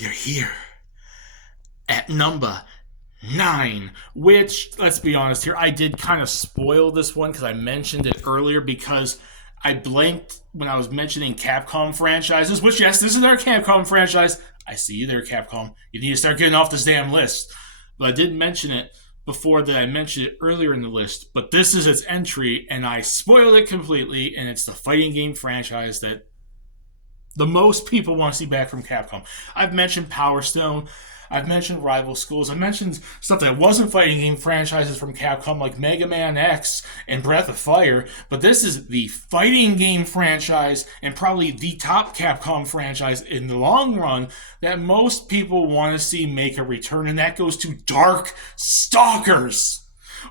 we're here at number 9, which, let's be honest here, I did kind of spoil this one because I mentioned it earlier because I blanked when I was mentioning Capcom franchises, which, yes, this is our Capcom franchise. I see you there, Capcom. You need to start getting off this damn list. But I did mention it before that I mentioned it earlier in the list, but this is its entry, and I spoiled it completely, and it's the fighting game franchise that the most people want to see back from Capcom. I've mentioned Power Stone. I've mentioned Rival Schools. I've mentioned stuff that wasn't fighting game franchises from Capcom like Mega Man X and Breath of Fire, but this is the fighting game franchise and probably the top Capcom franchise in the long run that most people want to see make a return, and that goes to Dark Stalkers.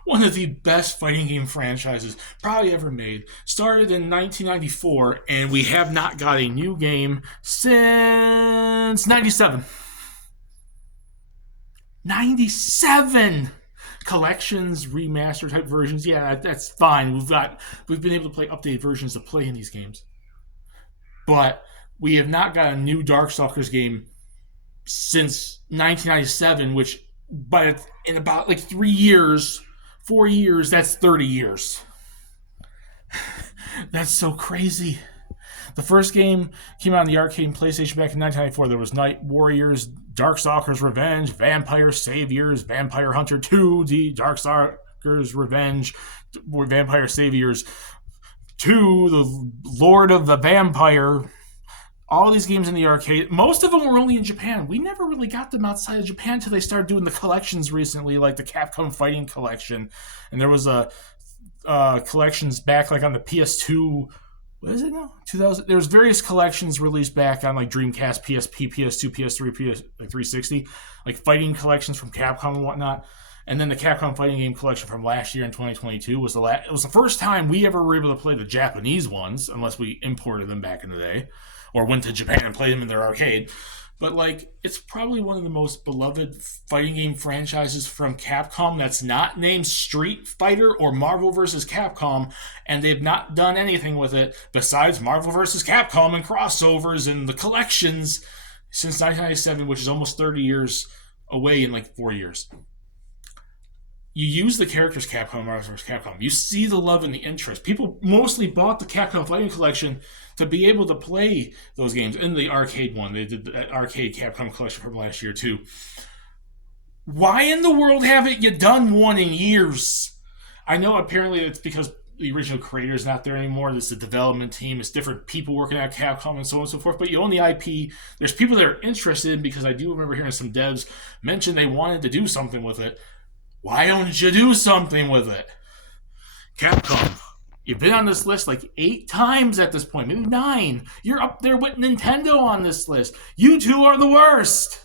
One of the best fighting game franchises probably ever made. Started in 1994, and we have not got a new game since 97. 97 collections, remaster type versions. Yeah, that's fine. We've been able to play updated versions to play in these games, but we have not got a new Darkstalkers game since 1997. Which, but in about like 3 years, 4 years, that's 30 years. That's so crazy. The first game came out on the arcade and PlayStation back in 1994. There was Night Warriors, Darkstalkers Revenge, Vampire Saviors, Vampire Hunter 2, the Darkstalkers Revenge, Vampire Saviors 2, the Lord of the Vampire. All these games in the arcade. Most of them were only in Japan. We never really got them outside of Japan until they started doing the collections recently, like the Capcom Fighting Collection. And there was a collections back like on the PS2. What is it now? 2000. There was various collections released back on like Dreamcast, PSP, PS2, PS3, like 360, like fighting collections from Capcom and whatnot. And then the Capcom Fighting Game Collection from last year in 2022 was it was the first time we ever were able to play the Japanese ones, unless we imported them back in the day, or went to Japan and played them in their arcade. But like, it's probably one of the most beloved fighting game franchises from Capcom that's not named Street Fighter or Marvel vs. Capcom, and they've not done anything with it besides Marvel vs. Capcom and crossovers and the collections since 1997, which is almost 30 years away in like 4 years. You use the characters Capcom, Marvel vs. Capcom. You see the love and the interest. People mostly bought the Capcom Fighting Collection to be able to play those games. In the arcade one, they did the arcade Capcom Collection from last year too. Why in the world haven't you done one in years? I know apparently it's because the original creator is not there anymore. There's the development team. It's different people working at Capcom and so on and so forth. But you own the IP. There's people that are interested because I do remember hearing some devs mention they wanted to do something with it. Why don't you do something with it? Capcom, you've been on this list like 8 times at this point, maybe 9. You're up there with Nintendo on this list. You two are the worst.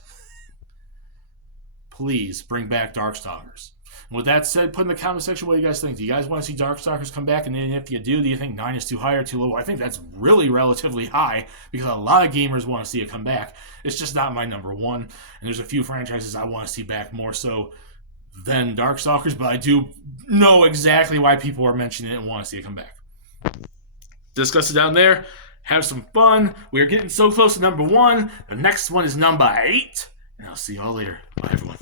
Please bring back Darkstalkers. And with that said, put in the comment section what you guys think. Do you guys want to see Darkstalkers come back? And then if you do you think 9 is too high or too low? I think that's really relatively high because a lot of gamers want to see it come back. It's just not my number one. And there's a few franchises I want to see back more so than Darkstalkers, but I do know exactly why people are mentioning it and want to see it come back. Discuss it down there. Have some fun. We are getting so close to number 1. The next one is number 8. And I'll see y'all later. Bye, everyone.